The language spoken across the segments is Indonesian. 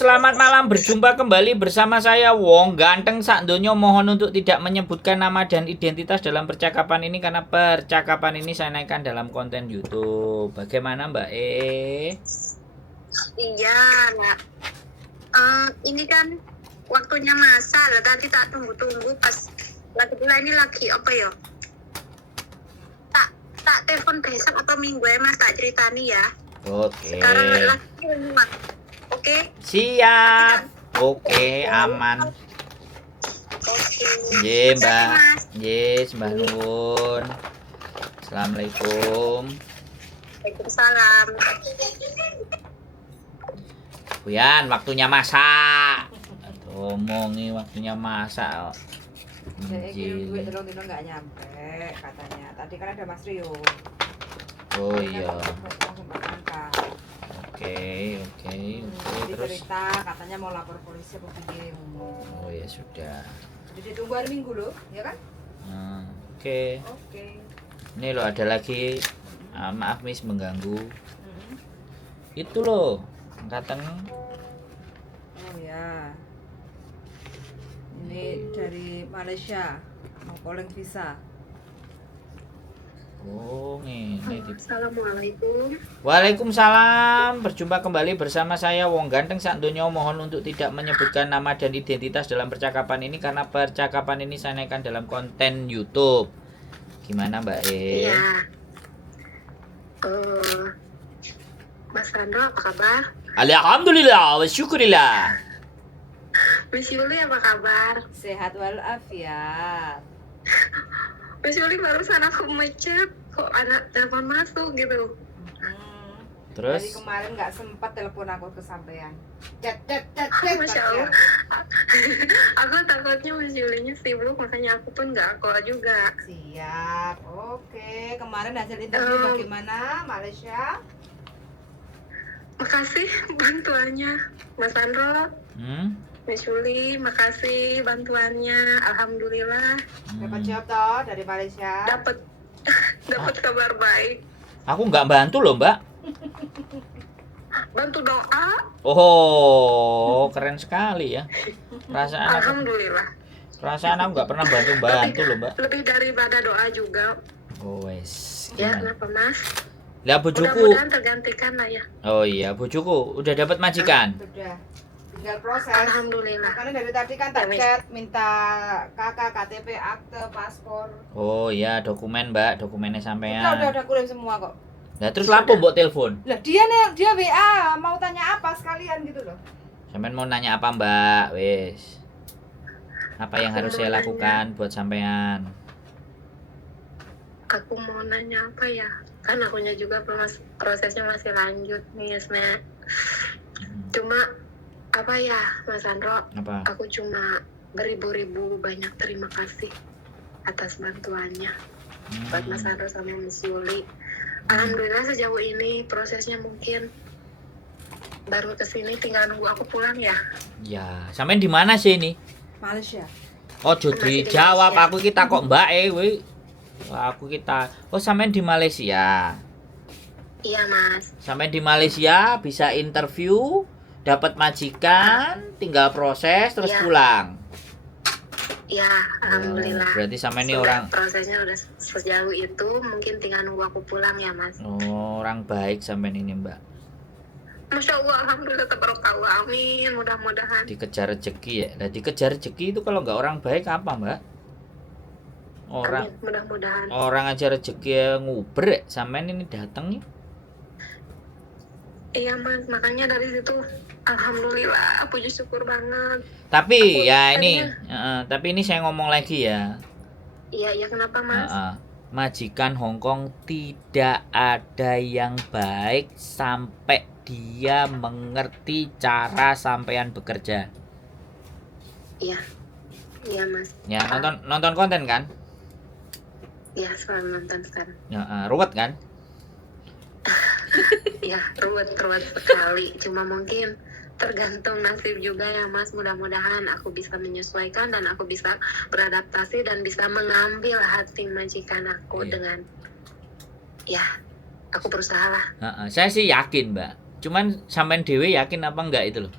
Selamat malam, berjumpa kembali bersama saya Wong Ganteng Sakdonyo. Mohon untuk tidak menyebutkan nama dan identitas dalam percakapan ini karena percakapan ini saya naikkan dalam konten YouTube. Bagaimana Mbak E? Iya, nak. Ini kan waktunya masak lah. Tadi tak tunggu-tunggu pas lagi pula ini lagi apa ya? Tak telepon besok atau minggu ya mas, tak ceritani ya. Oke. Sekarang lagi rumah. Oke? Siap. Oke, aman. Oke. Ye, Terima kasih, Mbak. Mas. Yes, Mbak Nun. Assalamualaikum. Waalaikumsalam. Buyan, waktunya masak. Ngomongi waktunya masak. Saya kirim duit Injil. telur dino nggak nyampe katanya. Tadi kan ada Mas Rio. Oh Dia iya. langsung berangkat. Oke. Jadi Terus. cerita katanya mau lapor polisi apa begini. Oh ya sudah. Jadi ditunggu hari Minggu loh, ya kan? Oke. Oke. Ini loh ada lagi. Maaf Miss mengganggu. Mm-mm. Itu loh. Angkatan. Oh ya. Ini dari Malaysia mau calling visa. Oh ini. Assalamualaikum. Waalaikumsalam. Berjumpa kembali bersama saya Wong Ganteng Sakdonyo. Mohon untuk tidak menyebutkan nama dan identitas dalam percakapan ini karena percakapan ini saya naikkan dalam konten YouTube. Gimana Mbak E? Iya. Mas Sandro apa kabar? Alhamdulillah wa syukurillah. Miss Yuli apa kabar? Sehat walafiat. Miss Yuli barusan aku ngechat kok ada telepon masuk gitu. Terus? Dari kemarin nggak sempat telepon aku kesampaian. Cet. Masya Allah. Aku takutnya Miss Yulinya sibuk makanya aku pun nggak call juga. Siap. Oke. Kemarin hasil interview bagaimana Malaysia? Makasih bantuannya Mas Sandro, Miss Yuli, makasih bantuannya. Alhamdulillah Dapat job toh dari Malaysia. dapat kabar baik. Aku nggak bantu loh Mbak. Bantu doa. Oh, keren sekali ya. Perasaan aku nggak pernah bantu loh Mbak. Lebih daripada doa juga. Oh wes. Ya, kenapa Mas? Lah bojoku. Mudah-mudahan tergantikan lah ya. Oh iya, bojoku udah dapat majikan. Sudah. Tinggal proses. Alhamdulillah. Makanya dari tadi kan tak chat minta kakak KTP, akte, paspor. Oh iya, dokumen Mbak, dokumennya sampean. Udah kulim semua kok. Lah terus lapo mbok telepon? Lah dia WA mau tanya apa sekalian gitu loh. Sampean mau nanya apa Mbak? Wes. Apa yang harus saya lakukan buat sampean? Aku mau nanya apa ya? Kan akunya juga prosesnya masih lanjut nih, Esme. Cuma apa ya, Mas Sandro? Apa? Aku cuma beribu-ribu banyak terima kasih atas bantuannya buat Mas Sandro sama Miss Yuli. Alhamdulillah sejauh ini prosesnya mungkin baru kesini tinggal nunggu aku pulang ya. Ya, sampean di mana sih ini? Malaysia. Ojo Masih di dijawab, Malaysia. aku kita kok Mbak we. Aku kita. Oh, sampean di Malaysia. Iya Mas. Sampai di Malaysia bisa interview, dapat majikan, tinggal proses terus Iya. pulang. Ya, alhamdulillah. Oh, berarti sampai ini Sudah, orang prosesnya udah sejauh itu, mungkin tinggal nunggu aku pulang ya Mas. orang baik sampai ini Mbak. Masya Allah, alhamdulillah, tabarakallah, amin, mudah-mudahan. Dikejar rezeki ya. Nah, dikejar rezeki itu kalau nggak orang baik apa Mbak? Amin, mudah-mudahan. Orang aja rezeki nguber sampai ini datang nih. Iya Mas, makanya dari situ, alhamdulillah, puji syukur banget. Tapi Aku ya tadinya- tapi ini saya ngomong lagi ya. Iya, kenapa Mas? Majikan Hongkong tidak ada yang baik sampai dia mengerti cara sampean bekerja. Iya Mas. Ya, nonton konten kan? Iya, selalu nonton sekarang. Ya, ruwet kan? Iya, ruwet sekali. Cuma mungkin tergantung nasib juga ya Mas. Mudah-mudahan aku bisa menyesuaikan dan aku bisa beradaptasi dan bisa mengambil hati majikan aku dengan ya, aku berusaha lah. Saya sih yakin Mbak. Cuman sampean dewe yakin apa enggak itu loh?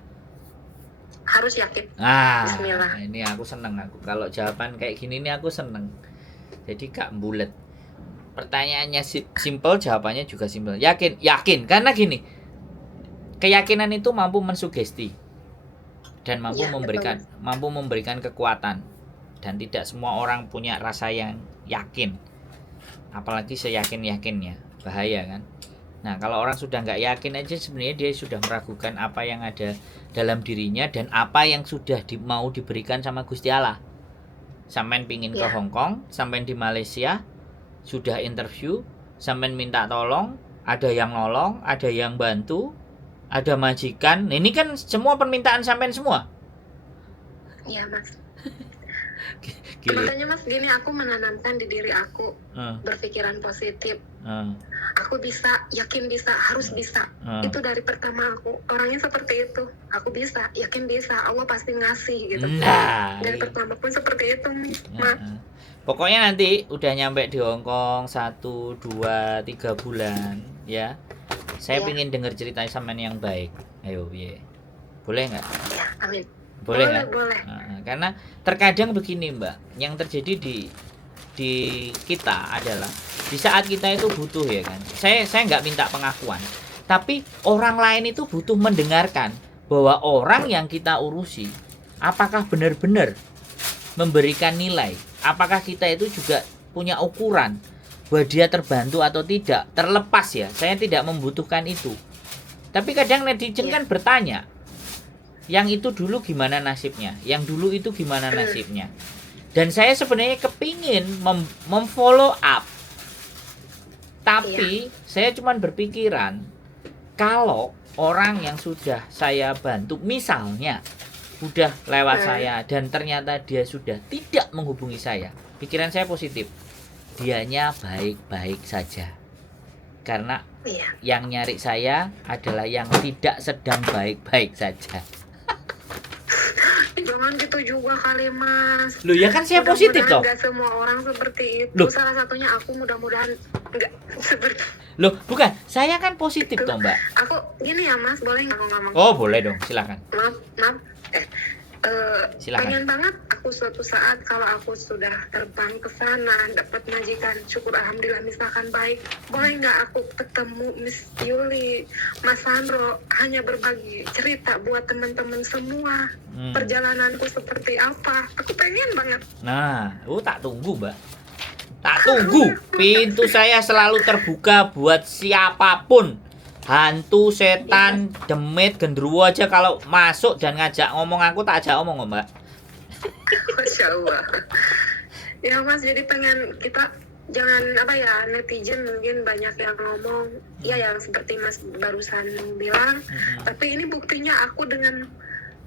harus yakin. Bismillah. Ini aku seneng aku. Kalau jawaban kayak gini nih aku seneng. Jadi gak bulet. Pertanyaannya simple, jawabannya juga simple. Yakin. Karena gini, keyakinan itu mampu mensugesti dan mampu memberikan kekuatan. Dan tidak semua orang punya rasa yang yakin. Apalagi seyakin-yakinnya. Bahaya kan? Nah, kalau orang sudah nggak yakin aja sebenarnya dia sudah meragukan apa yang ada dalam dirinya dan apa yang sudah mau diberikan sama Gusti Allah. Sampean pingin ke Hong Kong, sampean di Malaysia, sudah interview, sampean minta tolong, ada yang nolong, ada yang bantu, ada majikan. Ini kan semua permintaan sampean semua. Iya, Mas. Makanya Mas gini, aku menanamkan di diri aku berpikiran positif. Aku bisa, yakin bisa, harus bisa. Itu dari pertama aku orangnya seperti itu. Aku bisa, yakin bisa, Allah pasti ngasih gitu. Dari pertama pun seperti itu, Mas. Pokoknya nanti udah nyampe di Hong Kong 1, 2, 3 bulan ya. Saya pengen denger cerita sampean yang baik. Ayo, boleh nggak? Ya, amin. Boleh nggak? Boleh. Karena terkadang begini Mbak, yang terjadi di kita adalah di saat kita itu butuh ya kan. Saya nggak minta pengakuan, tapi orang lain itu butuh mendengarkan bahwa orang yang kita urusi apakah benar-benar memberikan nilai, apakah kita itu juga punya ukuran bahwa dia terbantu atau tidak. Terlepas ya, saya tidak membutuhkan itu. Tapi kadang netizen kan bertanya, yang itu dulu gimana nasibnya, yang dulu itu gimana nasibnya. Dan saya sebenarnya kepingin memfollow up, tapi saya cuma berpikiran kalau orang yang sudah saya bantu misalnya udah lewat saya dan ternyata dia sudah tidak menghubungi saya, pikiran saya positif, dianya baik-baik saja. Karena yang nyari saya adalah yang tidak sedang baik-baik saja. Jangan gitu juga kali Mas. Loh ya kan saya positif toh. Enggak semua orang seperti itu. Salah satunya aku, mudah-mudahan enggak seperti. Loh bukan, saya kan positif toh Mbak. Aku gini ya Mas, boleh nggak aku ngomong? Oh boleh dong, silakan. Maaf. Silakan. Pengen banget aku suatu saat kalau aku sudah terbang ke sana dapat majikan, syukur alhamdulillah misalkan baik, boleh nggak aku ketemu Miss Yuli, Mas Sandro, hanya berbagi cerita buat teman-teman semua perjalananku seperti apa. Aku pengen banget. Nah, tak tunggu Mbak, tak tunggu. Pintu saya selalu terbuka buat siapapun. Hantu, setan, demit, gendruwo aja kalau masuk dan ngajak ngomong aku tak ajak ngomong Mbak. Masya Allah. Ya Mas, jadi pengen kita jangan netizen mungkin banyak yang ngomong yang seperti Mas barusan bilang, tapi ini buktinya aku dengan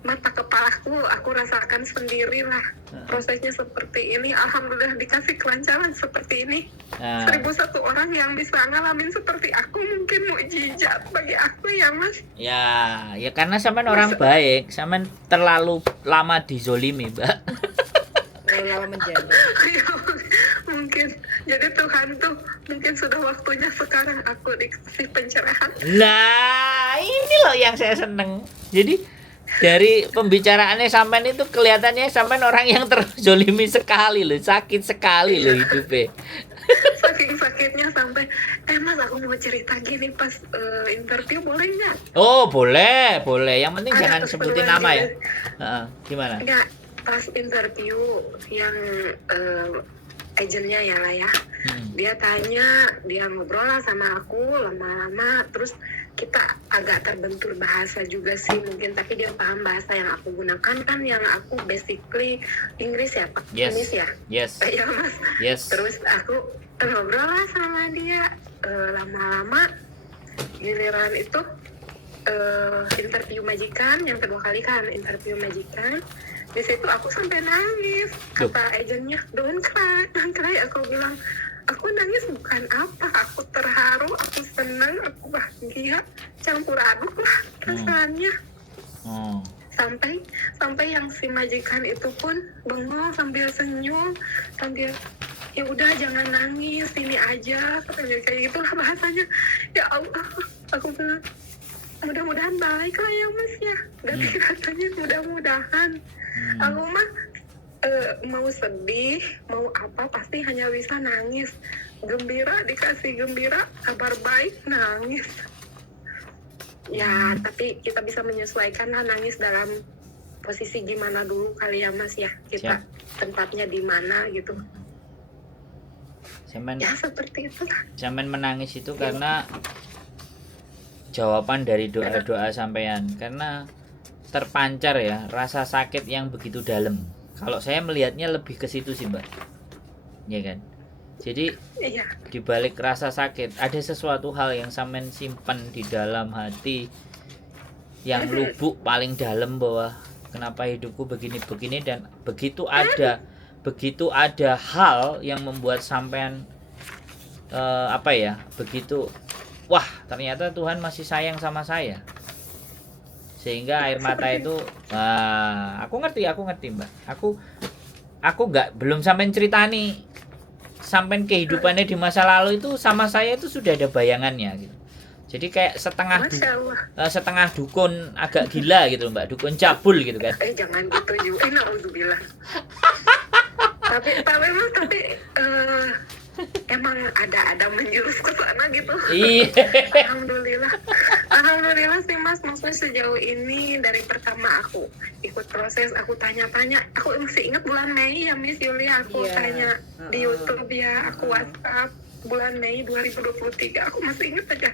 mata kepalaku aku rasakan sendiri lah prosesnya seperti ini. Alhamdulillah dikasih kelancaran seperti ini. 1001 orang yang bisa ngalamin seperti aku mungkin mukjizat bagi aku ya Mas. Ya karena sampean orang baik, sampean terlalu lama dizolimi Mbak. Lama menjaga. Mungkin jadi Tuhan tuh mungkin sudah waktunya sekarang aku dikasih pencerahan. Nah ini loh yang saya seneng. Jadi dari pembicaraannya sampean itu kelihatannya sampean orang yang terzolimi sekali loh, sakit sekali loh hidupnya. Saking sakitnya sampai Mas aku mau cerita gini pas interview boleh nggak? Oh boleh. Yang penting jangan sebutin nama ya. Gimana? Enggak, pas interview yang agennya ya lah ya. Dia tanya, dia ngobrol lah sama aku lama-lama, terus kita agak terbentur bahasa juga sih mungkin, tapi dia paham bahasa yang aku gunakan kan, yang aku basically Inggris ya Pak. Yes. Inggris ya. Yes. Ya Mas. Yes. Terus aku ngobrol lah sama dia lama-lama, giliran itu interview majikan yang kedua kali kan interview majikan. Di situ aku sampai nangis. Kata agennya, don't cry. Aku bilang, aku nangis bukan apa, aku terharu, aku senang, aku bahagia, campur aduk lah perasaannya. Sampai yang si majikan itu pun bengong sambil senyum, sambil ya udah jangan nangis, sini aja, katanya kayak gitulah bahasanya. Ya Allah, aku bilang mudah-mudahan baik lah ya Mas ya. Tapi katanya mudah-mudahan. Aku mah mau sedih, mau apa pasti hanya bisa nangis. Gembira dikasih gembira, kabar baik nangis. Ya, tapi kita bisa menyesuaikan lah nangis dalam posisi gimana dulu kali ya Mas ya. Kita tempatnya di mana gitu. Ya seperti itu lah. Sampean menangis itu karena jawaban dari doa-doa sampean, karena terpancar ya rasa sakit yang begitu dalam. Kalau saya melihatnya lebih ke situ sih Mbak, ya kan. Jadi di balik rasa sakit ada sesuatu hal yang sampean simpan di dalam hati yang lubuk paling dalam, bahwa kenapa hidupku begini-begini, dan begitu ada hal yang membuat sampean begitu, wah ternyata Tuhan masih sayang sama saya, sehingga air mata itu aku ngerti Mbak. Aku belum sampean ceritani sampean kehidupannya di masa lalu itu sama saya itu sudah ada bayangannya gitu. Jadi kayak setengah dukun agak gila gitu Mbak, dukun cabul gitu kan. Jangan gitu juga, nauzubillah. tapi emang ada menjurus ke sana gitu. Iya. Alhamdulillah sih Mas, maksudnya sejauh ini dari pertama aku ikut proses, aku tanya-tanya, aku masih ingat bulan Mei ya Miss Yuli, aku tanya di YouTube ya, aku WhatsApp bulan Mei 2023, aku masih ingat aja.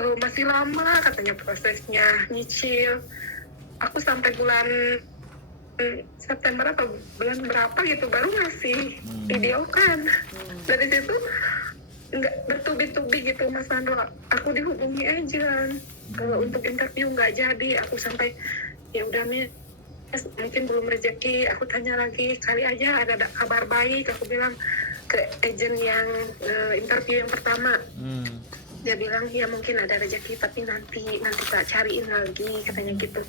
Masih lama katanya prosesnya, nyicil. Aku sampai bulan September atau bulan berapa gitu baru ngasih video kan. Dari situ nggak bertubi-tubi gitu Mas Nando, aku dihubungi aja untuk interview nggak jadi. Aku sampai ya udah Mas, mungkin belum rezeki. Aku tanya lagi, kali aja ada kabar baik. Aku bilang ke agent yang interview yang pertama. Dia bilang ya mungkin ada rezeki, tapi nanti tak cariin lagi katanya gitu.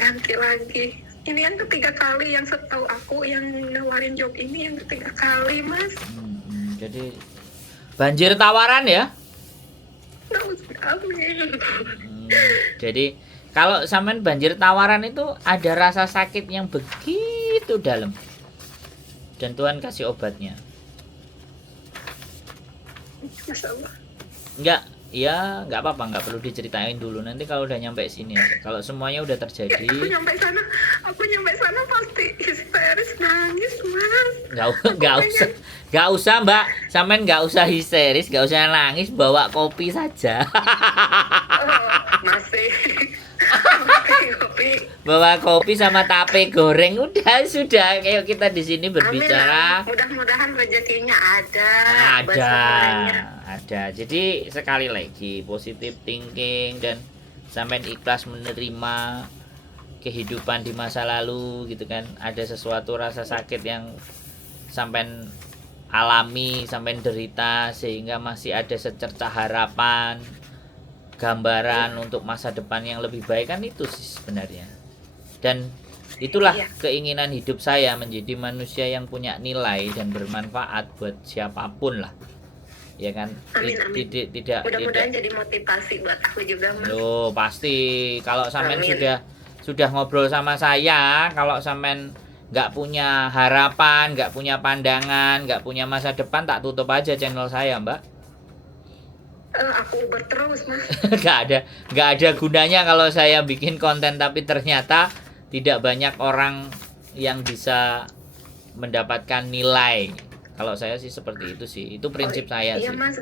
Ganti lagi. Ini yang ketiga kali, yang setahu aku yang nawarin job ini yang ketiga kali Mas. Jadi banjir tawaran ya. Jadi kalau sampean banjir tawaran itu ada rasa sakit yang begitu dalam, dan Tuhan kasih obatnya. Masya Allah. Nggak apa-apa, nggak perlu diceritain dulu. Nanti kalau udah nyampe sini aja. Kalau semuanya udah terjadi. Aku nyampe sana pasti histeris nangis Mas. Nggak usah Mbak. Sampean nggak usah histeris, nggak usah nangis. Bawa kopi saja. Masih. Kopi. Bawa kopi sama tape goreng, sudah kayak kita di sini berbicara. Amin, mudah-mudahan rezekinya ada. Jadi sekali lagi positive thinking, dan sampean ikhlas menerima kehidupan di masa lalu gitu kan. Ada sesuatu rasa sakit yang sampean alami, sampean derita, sehingga masih ada secercah harapan, gambaran untuk masa depan yang lebih baik, kan itu sih sebenarnya. Dan itulah keinginan hidup saya, menjadi manusia yang punya nilai dan bermanfaat buat siapapun lah, ya kan. Amin. Mudah-mudahan jadi motivasi buat aku juga Mas. Loh pasti, kalau sampean sudah ngobrol sama saya, kalau sampean nggak punya harapan, nggak punya pandangan, nggak punya masa depan, tak tutup aja channel saya Mbak. Aku uber terus Mas. Nggak ada gunanya kalau saya bikin konten tapi ternyata tidak banyak orang yang bisa mendapatkan nilai. Kalau saya sih seperti itu sih. Itu prinsip saya iya, sih. Mas.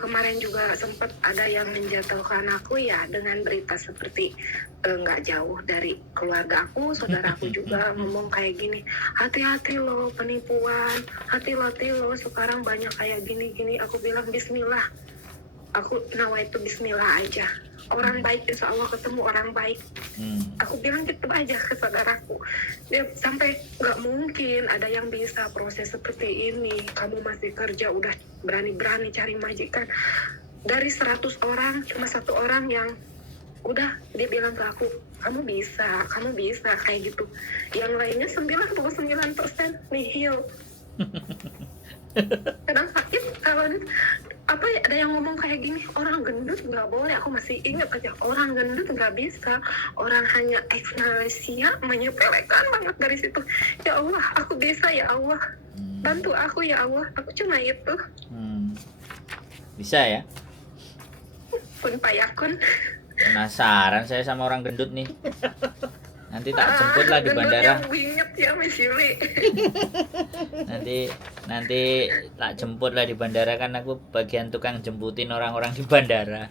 Kemarin juga sempat ada yang menjatuhkan aku ya dengan berita seperti nggak jauh dari keluarga aku, saudaraku juga ngomong kayak gini, hati-hati loh penipuan, hati-hati loh sekarang banyak kayak gini-gini. Aku bilang bismillah, aku nawaitu bismillah aja, orang baik insya Allah ketemu orang baik. Aku bilang gitu aja ke saudaraku. Dia sampai nggak mungkin ada yang bisa proses seperti ini, kamu masih kerja udah berani-berani cari majikan, dari 100 orang cuma 1 orang yang udah dia bilang ke aku, kamu bisa kayak gitu. Yang lainnya 99% nihil. Kadang sakit, kalau apa ya, ada yang ngomong kayak gini, orang gendut nggak boleh. Aku masih ingat aja, orang gendut nggak bisa, orang hanya ex Malaysia, menyepelekan banget dari situ. Ya Allah, aku bisa, ya Allah, bantu aku ya Allah, aku cuma itu. Bisa ya? Kun payakun. Penasaran saya sama orang gendut nih. Nanti tak jemput lah di gendut bandara. yang bingit ya Mas Yuli. Nanti tak jemput lah di bandara, kan aku bagian tukang jemputin orang-orang di bandara.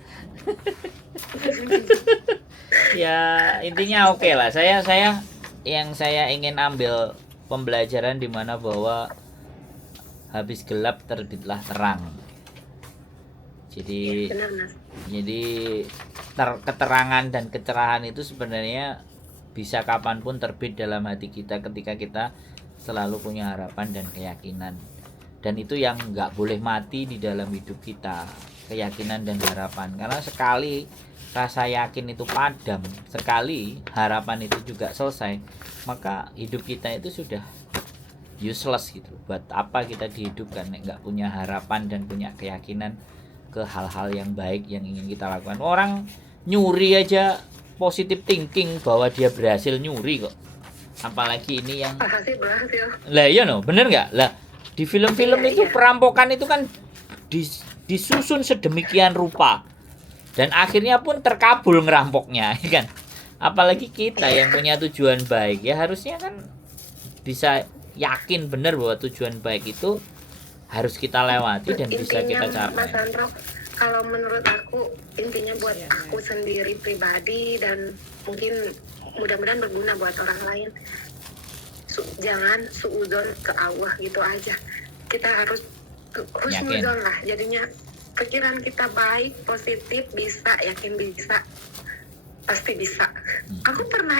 Ya intinya oke lah. Saya yang saya ingin ambil pembelajaran di mana bahwa habis gelap terbitlah terang. Jadi Benar, Mas. keterangan dan kecerahan itu sebenarnya bisa kapanpun terbit dalam hati kita ketika kita selalu punya harapan dan keyakinan. Dan itu yang nggak boleh mati di dalam hidup kita, keyakinan dan harapan. Karena sekali rasa yakin itu padam, sekali harapan itu juga selesai, maka hidup kita itu sudah useless gitu. Buat apa kita dihidupkan nek nggak punya harapan dan punya keyakinan ke hal-hal yang baik yang ingin kita lakukan. Orang nyuri aja positive thinking bahwa dia berhasil nyuri kok, apalagi ini yang berhasil. lah iya no, bener nggak lah, di film-film Iya, itu iya. perampokan itu kan disusun sedemikian rupa dan akhirnya pun terkabul ngerampoknya, ya kan? Apalagi kita yang punya tujuan baik, ya harusnya kan bisa yakin bener bahwa tujuan baik itu harus kita lewati dan bisa kita Intinya, Mas capai. Andro, kalau menurut aku intinya buat aku sendiri pribadi dan mungkin mudah-mudahan berguna buat orang lain, jangan suudzon ke Allah gitu aja. Kita harus husnuzon lah, jadinya pikiran kita baik, positif, bisa, yakin bisa, pasti bisa. Aku pernah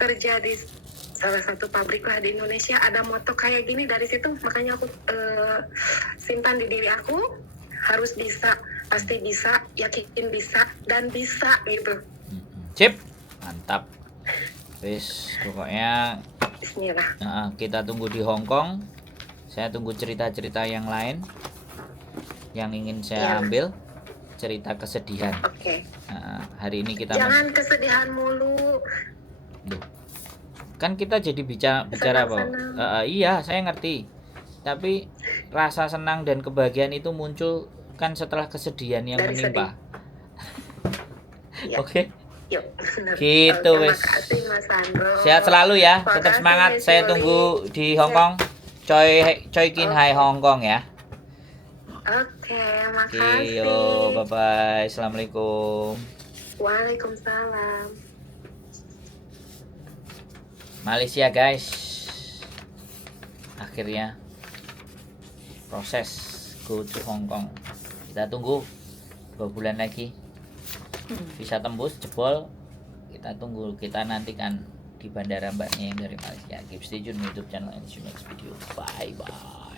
kerja di salah satu pabrik lah di Indonesia, ada moto kayak gini, dari situ makanya aku simpan di diri aku, harus bisa, pasti bisa, yakin bisa, dan bisa gitu. Cip, mantap. Wis, pokoknya Bismillah. kita tunggu di Hong Kong. Saya tunggu cerita-cerita yang lain yang ingin saya ambil, cerita kesedihan. Oke. Hari ini kita Jangan kesedihan mulu. Duh. Kan kita jadi bicara bahwa iya saya ngerti, tapi rasa senang dan kebahagiaan itu muncul kan setelah kesedihan yang Dari menimpa. Ya. Oke. Yuk, benar. Gitu, Terima wes. kasih Mas Andro. Sehat selalu ya, Makasih, tetap semangat. Miss Saya Yuli. tunggu di Hong Kong. Choi Kin Hai Hong Kong ya. Oke, Oke, makasih. yo, bye bye. Assalamualaikum. Waalaikumsalam. Malaysia guys, akhirnya proses go to Hong Kong. Kita tunggu 2 bulan lagi bisa tembus jebol. Kita tunggu, kita nantikan di bandara mbaknya yang dari Malaysia. Keep stay tune YouTube channel and see you next video. Bye bye.